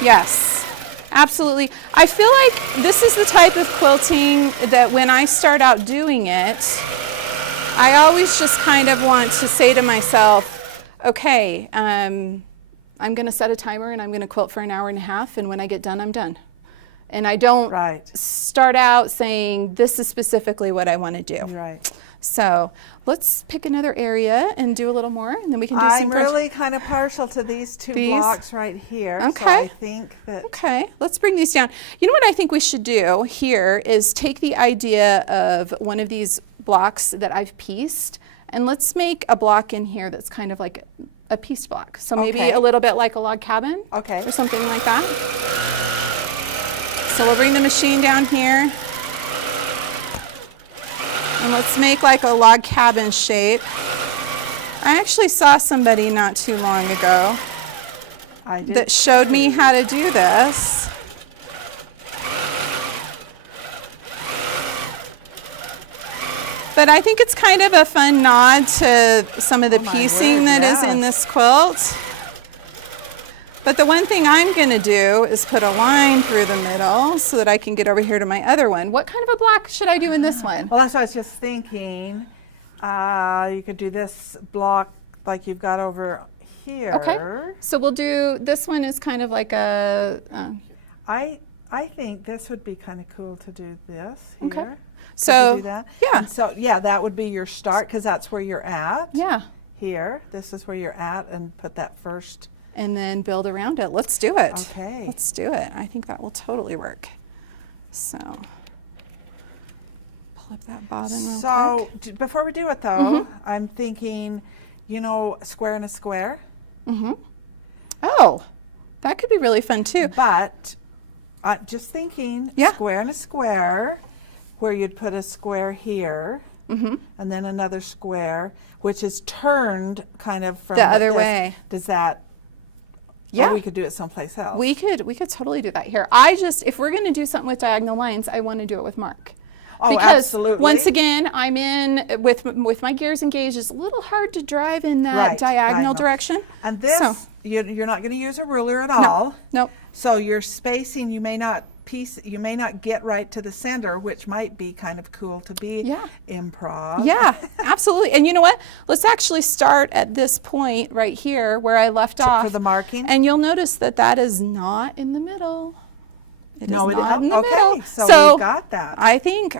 Yes, absolutely. I feel like this is the type of quilting that when I start out doing it, I always just kind of want to say to myself, okay, I'm going to set a timer and I'm going to quilt for an hour and a half, and when I get done, I'm done. And I don't Right. start out saying, this is specifically what I want to do. Right. So let's pick another area and do a little more, and then we can do I'm some really kind of partial to these two blocks right here. So Okay. I think that Okay, let's bring these down. You know what I think we should do here is take the idea of one of these blocks that I've pieced, and let's make a block in here that's kind of like a pieced block. So maybe Okay. a little bit like a log cabin Okay. or something like that. So we'll bring the machine down here. And let's make like a log cabin shape. I actually saw somebody not too long ago I did. that showed me how to do this. But I think it's kind of a fun nod to some of the Oh my piecing word, that is in yes. this quilt. But the one thing I'm going to do is put a line through the middle so that I can get over here to my other one. What kind of a block should I do in this one? Well, that's what I was just thinking. You could do this block like you've got over here. Okay. So we'll do, this one is kind of like a, I think this would be kind of cool to do this here. Okay. Could So, you do that? yeah. And so yeah, that would be your start because that's where you're at. yeah. Here, this is where you're at, and put that first. And then build around it. Let's do it. Okay. Let's do it. I think that will totally work. So, pull up that bobbin real So quick. before we do it though, Mm-hmm. I'm thinking, you know, square and a square, Oh, that could be really fun too. but just thinking, Yeah. square and a square, where you'd put a square here, Mm-hmm. and then another square, which is turned kind of from The other this. way. Does that? Yeah. Or we could do it someplace else. We could totally do that here. I just, if we're going to do something with diagonal lines, I want to do it with Mark. Oh, Because absolutely. once again, I'm in with my gears engaged. It's a little hard to drive in that Right, diagonal diagonal. direction. And this, So- you're not going to use a ruler at all. Nope. So your spacing, you may not get right to the center, which might be kind of cool to be Yeah. improv. Yeah, absolutely. And you know what? Let's actually start at this point right here where I left off. For the marking? And you'll notice that that is not in the middle. It is No, it not isn't? in the Okay, middle. so we got that. I think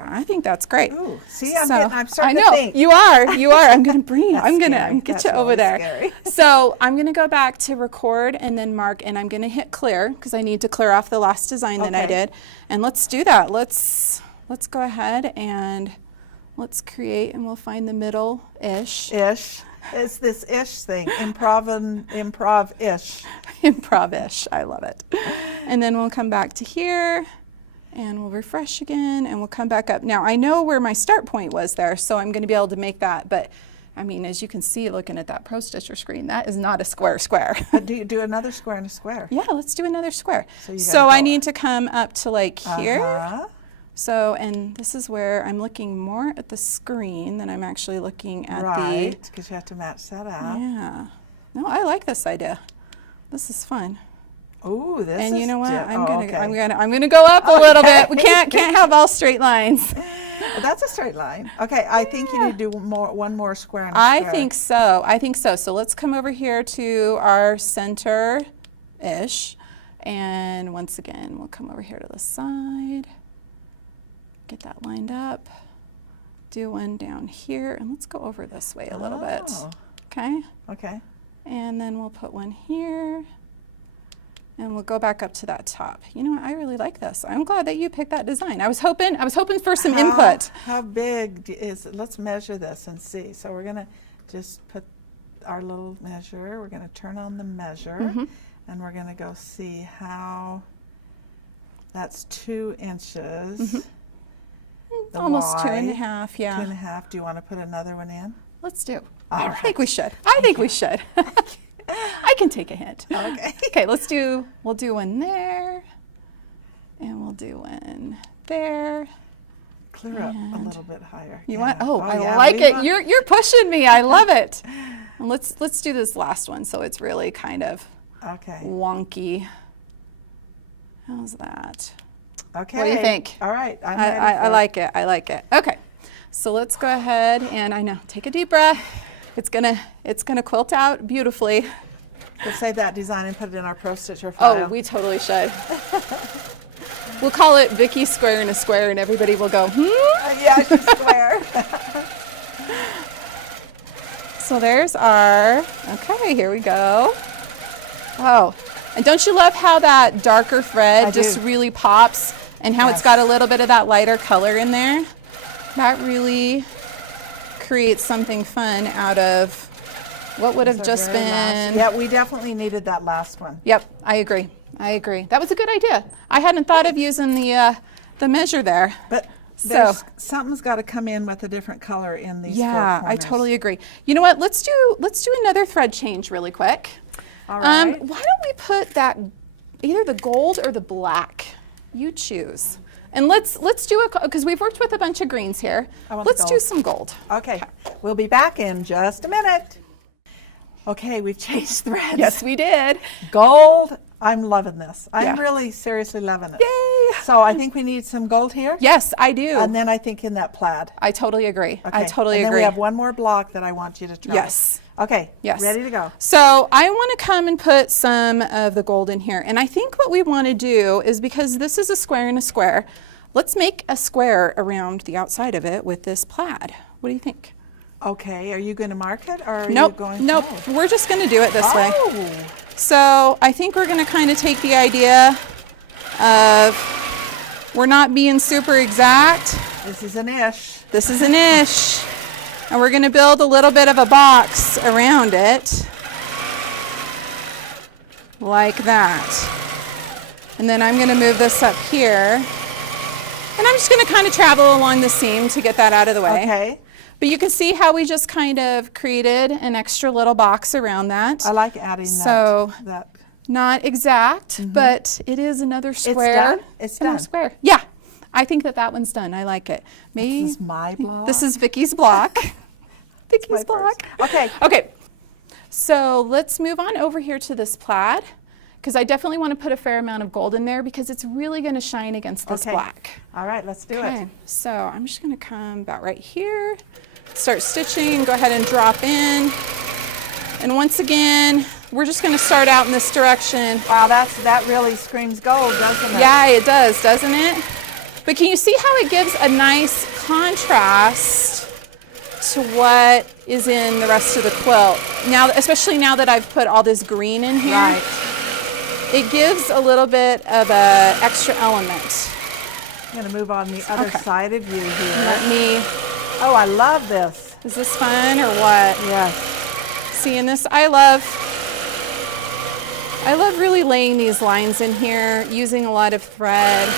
that's great. Ooh, see, I'm I starting know to think. you are. I'm gonna bring. That's I'm gonna scary. get That's you over really there. scary. So I'm gonna go back to record and then mark, and I'm gonna hit clear because I need to clear off the last design that I Okay. did. And let's do that. Let's go ahead and let's create, and we'll find the middle-ish. Ish. It's this ish thing, improv-ish. Improv-ish. I love it. And then we'll come back to here. And we'll refresh again, and we'll come back up. Now, I know where my start point was there, so I'm going to be able to make that. But, I mean, as you can see, looking at that Pro Stitcher screen, that is not a square. But do you do another square and a square? Yeah, let's do another square. So you gotta So I go- need to come up to like here. Uh-huh. So, and this is where I'm looking more at the screen than I'm actually looking at Right, because you have to match that the. up. Yeah. No, I like this idea. This is fun. Ooh, this is. And you know what? I'm gonna. I'm gonna go up a little bit. We can't have all straight lines. That's a straight line. Okay, I think you need to do one more square and a I square. think so. I think so. So let's come over here to our center-ish. And once again, we'll come over here to the side. Get that lined up. Do one down here. And let's go over this way a little bit. Oh. Okay? Okay. And then we'll put one here. And we'll go back up to that top. You know what? I really like this. I'm glad that you picked that design. I was hoping for some input. How big is it? Let's measure this and see. So we're gonna just put our little measure. We're gonna turn on the measure, Mm-hmm. and we're gonna go see how. That's 2 inches. The Mm-hmm. Almost wide, 2.5, yeah. 2.5. Do you want to put another one in? Let's do. All I think we should. I think we should. I can take a hint. Okay. Okay, we'll do one there. And we'll do one there. Clear up a little bit higher. You Yeah. want? Oh, I yeah, like we it. want- You're pushing me. I love it. And let's do this last one so it's really kind of Okay. wonky. How's that? Okay. What do you think? All right. I'm ready I for like it. I like it. Okay. So let's go ahead and I know, take a deep breath. It's gonna quilt out beautifully. We'll save that design and put it in our Pro Stitcher file. Oh, we totally should. We'll call it Vicky Square in a Square, and everybody will go, Yeah, she's square. So there's our, okay, here we go. Oh, and don't you love how that darker thread I just do. really pops and how it's Yes. got a little bit of that lighter color in there? That really creates something fun out of what would have Our just very last- been. Yeah, we definitely needed that last one. Yep, I agree. I agree. That was a good idea. I hadn't thought of using the measure there. But So- there's, something's got to come in with a different color in these four Yeah, I corners. totally agree. You know what? Let's do another thread change really quick. All right. Why don't we put that either the gold or the black? You choose. And let's do it because we've worked with a bunch of greens here. I want the Let's do gold. some gold. Okay, we'll be back in just a minute. Okay, we've changed threads. Yes, we did. Gold, I'm loving this. I'm Yeah. really seriously loving it. Yay! So I think we need some gold here. Yes, I do. And then I think in that plaid. I totally agree. I Okay, totally and then agree. we have one more block that I want you to try. Yes. Okay, Yes. ready to go. So I want to come and put some of the gold in here. And I think what we want to do is, because this is a square and a square, let's make a square around the outside of it with this plaid. What do you think? Okay, are you going to mark it or are Nope, you going nope. Oh. We're just going to do it this way. Oh. So I think we're going to kind of take the idea of we're not being super exact. This is an ish. This is an ish. And we're going to build a little bit of a box around it. Like that. And then I'm going to move this up here. And I'm just going to kind of travel along the seam to get that out of the way. Okay, But you can see how we just kind of created an extra little box around that. I like adding So- that. Not exact, but it is another square. done? It's Another done. square. Yeah, I think that one's done. I like it. Maybe This is my block. this is Vicky's block. my Vicky's block. first. Okay. Okay. So let's move on over here to this plaid, because I definitely want to put a fair amount of gold in there because it's really going to shine against this Okay. black. All right, let's do Okay. it. So I'm just going to come about right here, start stitching, go ahead and drop in. And once again, we're just going to start out in this direction. Wow, that really screams gold, doesn't it? Yeah, it does, doesn't it? But can you see how it gives a nice contrast to what is in the rest of the quilt? Now, especially now that I've put all this green in here, Right. it gives a little bit of a extra element. I'm going to move on the other Okay. side of you here. Let me, Oh, I love this. is this fun or what? Yes. Seeing this, I love really laying these lines in here, using a lot of thread.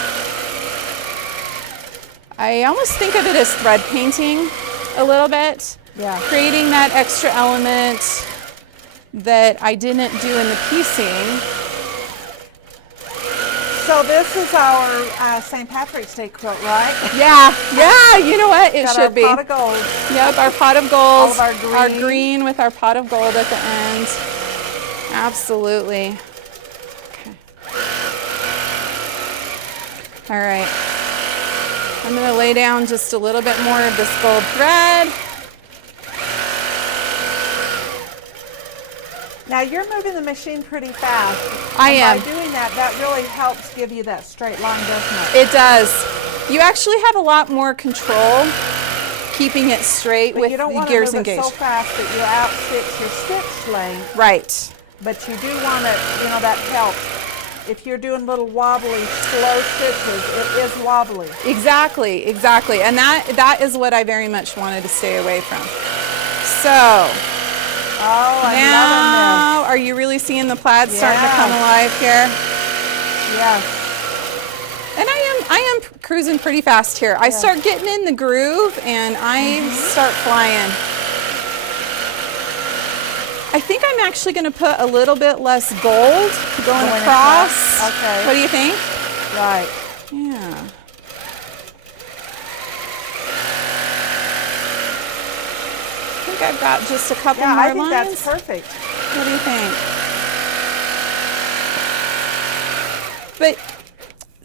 I almost think of it as thread painting a little bit. Yeah. Creating that extra element that I didn't do in the piecing. So this is our St. Patrick's Day quilt, right? Yeah, you know what? It Got should our be. pot of gold. Yep, our pot of gold. All of our green. green with our pot of gold at the end. Absolutely. Okay. All right. I'm going to lay down just a little bit more of this gold thread. Now you're moving the machine pretty fast. I And am. By doing that, that really helps give you that straight line, doesn't it? It does. You actually have a lot more control keeping it straight But with you don't the want to gears move it engaged. so fast that you outstitch your stitch length, Right. but you do want it, that helps. If you're doing little wobbly, slow stitches, it is wobbly. Exactly. And that is what I very much wanted to stay away from. So Oh, I'm now, are you really seeing the plaid starting to Yeah. come alive here? loving this. Yes. And I am cruising pretty fast here. I start getting in the groove and I start flying. I think I'm actually going to put a little bit less gold going across. Okay. What do you think? Right. Yeah. I think I've got just a couple Yeah, more I think lines. that's perfect. What do you think? But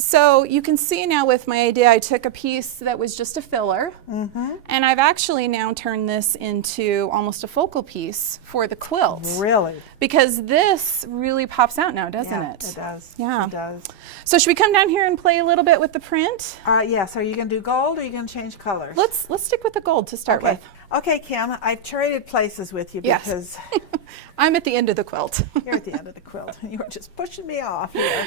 So you can see now with my idea, I took a piece that was just a filler, and I've actually now turned this into almost a focal piece for the quilt. Really? Because this really pops out now, doesn't Yeah, it? it does. Yeah. It does. So should we come down here and play a little bit with the print? Yes. Are you going to do gold or are you going to change colors? Let's stick with the gold to start Okay. with. Okay, Kim, I've traded places with you Yes. because I'm at the end of the quilt. you're at the end of the quilt and you were just pushing me off here.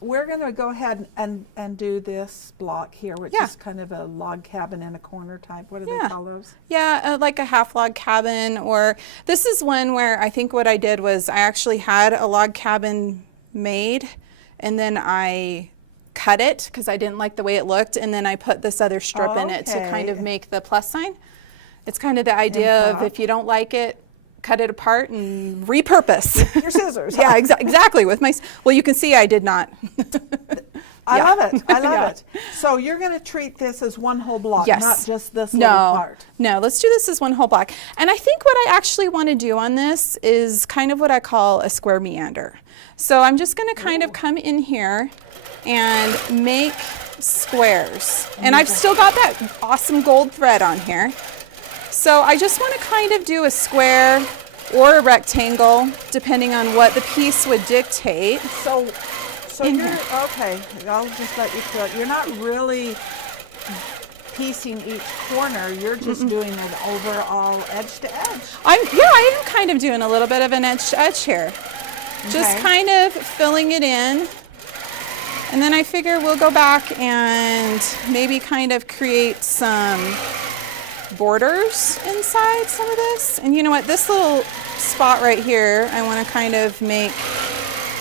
We're going to go ahead and do this block here, which Yeah. is kind of a log cabin in a corner type. What do Yeah. they call those? Yeah, like a half log cabin, or this is one where I think what I did was I actually had a log cabin made, and then I cut it because I didn't like the way it looked, and then I put this other strip in it to kind of Okay. make the plus sign. It's kind of the idea of top. if you don't like it, cut it apart and repurpose. Your scissors. Yeah, exactly. With my, well, you can see I did not. I Yeah. love it. I love Yeah. it. So you're going to treat this as one whole block, Yes. not just this little part. No, let's do this as one whole block. And I think what I actually want to do on this is kind of what I call a square meander. So I'm just going to kind of come in here and make squares. And I've still got that awesome gold thread on here. So I just want to kind of do a square or a rectangle, depending on what the piece would dictate. So In you're here. okay. I'll just let you feel it. You're not really piecing each corner. You're just doing an overall edge to edge. I am kind of doing a little bit of an edge to edge here. Just Okay. kind of filling it in. And then I figure we'll go back and maybe kind of create some borders inside some of this. And you know what, this little spot right here, I want to kind of make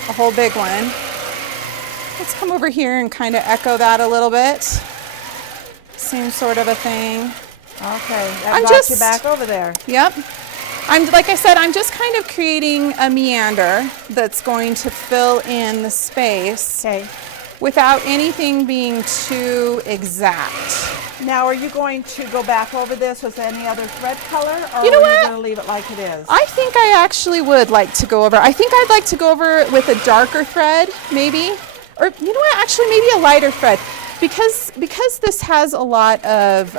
a whole big one. Let's come over here and kind of echo that a little bit. Same sort of a thing. Okay, that I'm brought you just- back over there. Yep. Like I said, I'm just kind of creating a meander that's going to fill in the space Okay. without anything being too exact. Now, are you going to go back over this with any other thread color, or You know are what? you going to leave it like it is? I think I actually would like to go over. I think I'd like to go over it with a darker thread, maybe. Or you know what? Actually, maybe a lighter thread. Because this has a lot of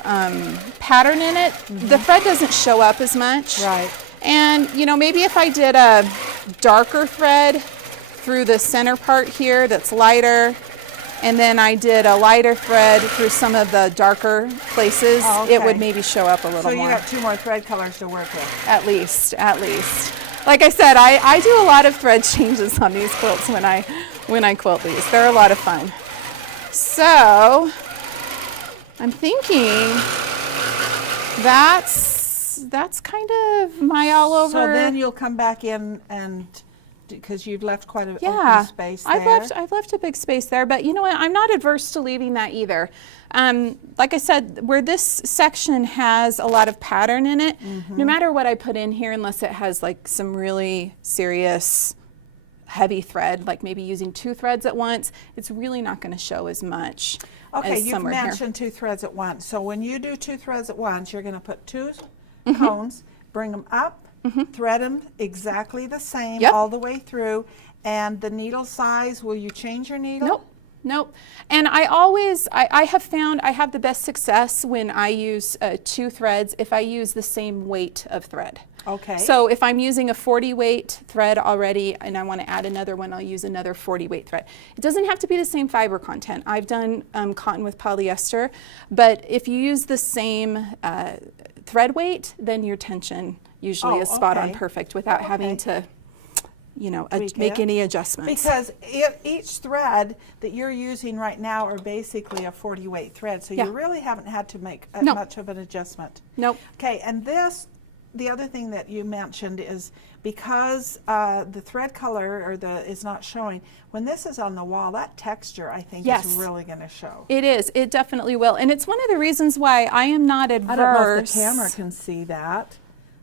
pattern in it, the thread doesn't show up as much. Right. And you know, maybe if I did a darker thread through the center part here that's lighter, and then I did a lighter thread through some of the darker places, Oh, it would okay. maybe show up a little So you more. got 2 more thread colors to work with. At least. Like I said, I do a lot of thread changes on these quilts when I quilt these. They're a lot of fun. So I'm thinking that's kind of my all over. So then you'll come back in and because you've left quite an Yeah, open space there. I've left a big space there, but you know what? I'm not adverse to leaving that either. Like I said, where this section has a lot of pattern in it, no matter what I put in here, unless it has like some really serious heavy thread, like maybe using 2 threads at once, it's really not going to show as much. Okay, as you've somewhere here. mentioned 2 threads at once. So when you do 2 threads at once, you're going to put 2 cones, bring them up, thread them exactly the same Yep. all the way through. And the needle size, will you change your needle? Nope. And I have found I have the best success when I use 2 threads if I use the same weight of thread. Okay. So if I'm using a 40 weight thread already and I want to add another one, I'll use another 40 weight thread. It doesn't have to be the same fiber content. I've done cotton with polyester, but if you use the same thread weight, then your tension usually is spot on okay. perfect without having Okay. to, you know, Tweak make it. any adjustments. Because each thread that you're using right now are basically a 40 weight thread, so Yeah. you really haven't had to make No. much of an adjustment. Nope. Okay, and the other thing that you mentioned is because the thread color is not showing, when this is on the wall, that texture I think Yes. is really going to show. It is. It definitely will. And it's one of the reasons why I am not adverse. I don't know if the camera can see that,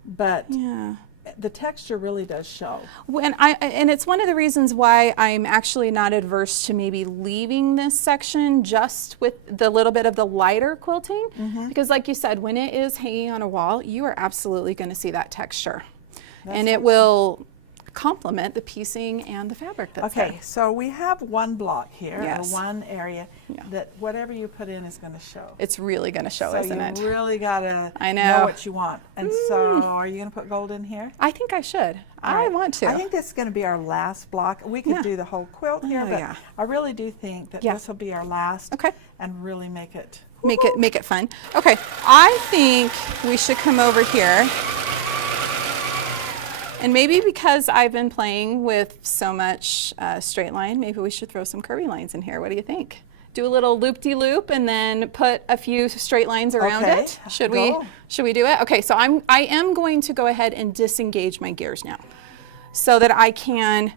but Yeah. the texture really does show. And it's one of the reasons why I'm actually not adverse to maybe leaving this section just with the little bit of the lighter quilting. Because like you said, when it is hanging on a wall, you are absolutely going to see that texture. And it will complement the piecing and the fabric that's Okay, there. so we have one block here, Yes. or one area Yeah. that whatever you put in is going to show. It's really going to show, So isn't you it? really got to I know. what you want. And so are you going to put gold in here? I think I should. All I right. want to. I think this is going to be our last block. We could Yeah. do the whole quilt here, Oh, but yeah. I really do think that Yeah. this will be our last Okay. and really make it. Make it fun. Okay, I think we should come over here. And maybe because I've been playing with so much straight line, maybe we should throw some curvy lines in here. What do you think? Do a little loop-de-loop and then put a few straight lines around Okay, it. Should go. we do it? Okay, so I am going to go ahead and disengage my gears now so that I can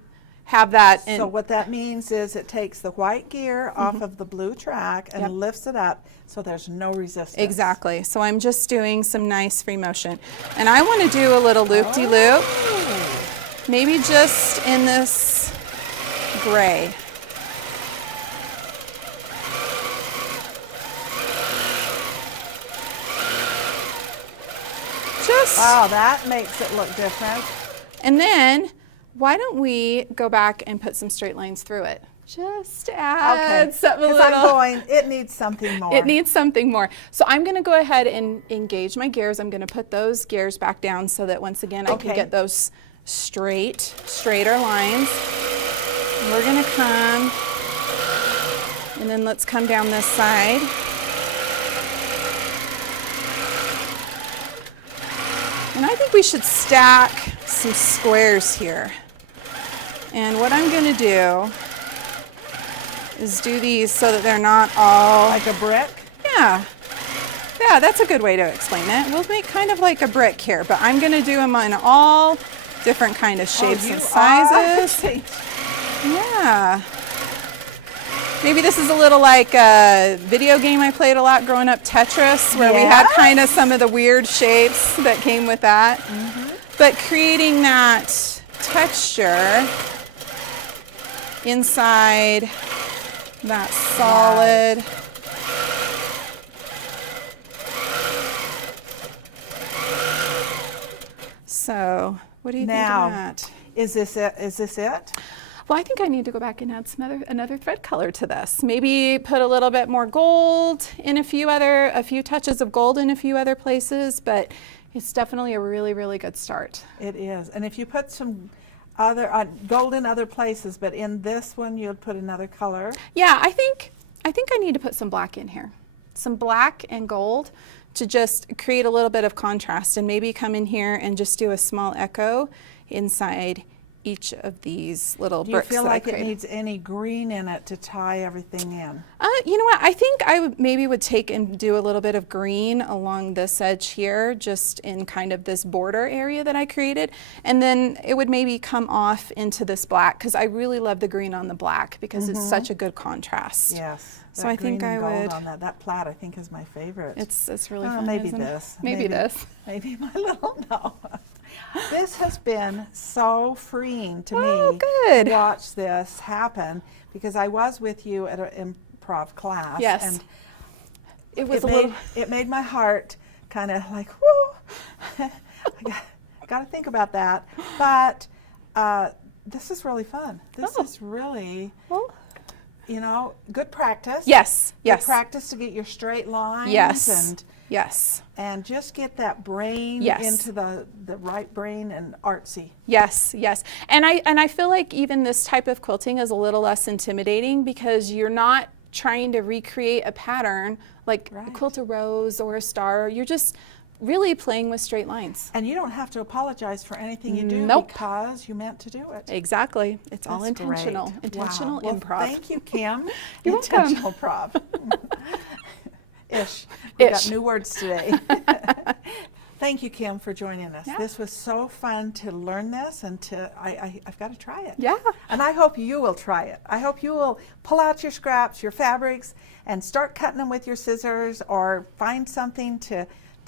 have that in. So what that means is it takes the white gear off of the blue track and Yep. lifts it up so there's no resistance. Exactly. So I'm just doing some nice free motion. And I want to do a little loop-de-loop, Oh. maybe just in this gray. Just, Wow, that makes it look different. and then why don't we go back and put some straight lines through it? Just add something a Because I'm little. going, it needs something more. It needs something more. So I'm going to go ahead and engage my gears. I'm going to put those gears back down so that once again I can Okay. get those straighter lines. We're going to come, and then let's come down this side. And I think we should stack some squares here. And what I'm going to do is do these so that they're not all Like a brick? yeah. Yeah, that's a good way to explain it. We'll make kind of like a brick here, but I'm going to do them in all different kind of shapes Oh, you and sizes. are. Yeah. Maybe this is a little like a video game I played a lot growing up, Tetris, where we had kind of some of the weird shapes that came with that. But creating that texture inside that solid. So, what do you Now, think of that? Is this it? Is this it? Well, I think I need to go back and add another thread color to this. Maybe put a little bit more gold in a few touches of gold in a few other places, but it's definitely a really, really good start. It is. And if you put some other gold in other places, but in this one you'd put another color. Yeah, I think I need to put some black in here. Some black and gold to just create a little bit of contrast, and maybe come in here and just do a small echo inside each of these little Do you bricks feel that I like it created. needs any green in it to tie everything in? You know what? I think I maybe would take and do a little bit of green along this edge here, just in kind of this border area that I created. And then it would maybe come off into this black, because I really love the green on the black because it's such a good contrast. Yes. So that I think green and I gold would- on that. That plaid I think is my favorite. It's really Oh, fun. maybe isn't it? this. Maybe this. Maybe my little no. This has been so freeing to Oh, me good. to watch this happen, because I was with you at an improv class. Yes. And It was it made my heart kind of like, whoo. I got to think about that. But this is really fun. This Oh. is really, well, you know, good practice. yes, Good yes, practice to get your straight lines. yes, yes. And just get that brain Yes. into the right brain and artsy. Yes, yes. And I feel like even this type of quilting is a little less intimidating because you're not trying to recreate a pattern like Right. quilt a rose or a star. You're just really playing with straight lines. And you don't have to apologize for anything you do Nope. because you meant to do it. Exactly. It's all That's intentional. great. Intentional Wow. Well, improv. thank you, Kim. You're welcome. Intentional prov. Ish. We got Ish. new words today. Thank you, Kim, for joining us. Yeah. This was so fun to learn this, and I've got to try it. Yeah. And I hope you will try it. I hope you will pull out your scraps, your fabrics, and start cutting them with your scissors, or find something to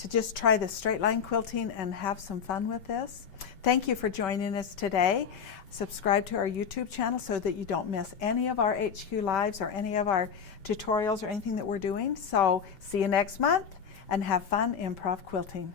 just try the straight line quilting and have some fun with this. Thank you for joining us today. Subscribe to our YouTube channel so that you don't miss any of our HQ Lives or any of our tutorials or anything that we're doing. So see you next month, and have fun improv quilting.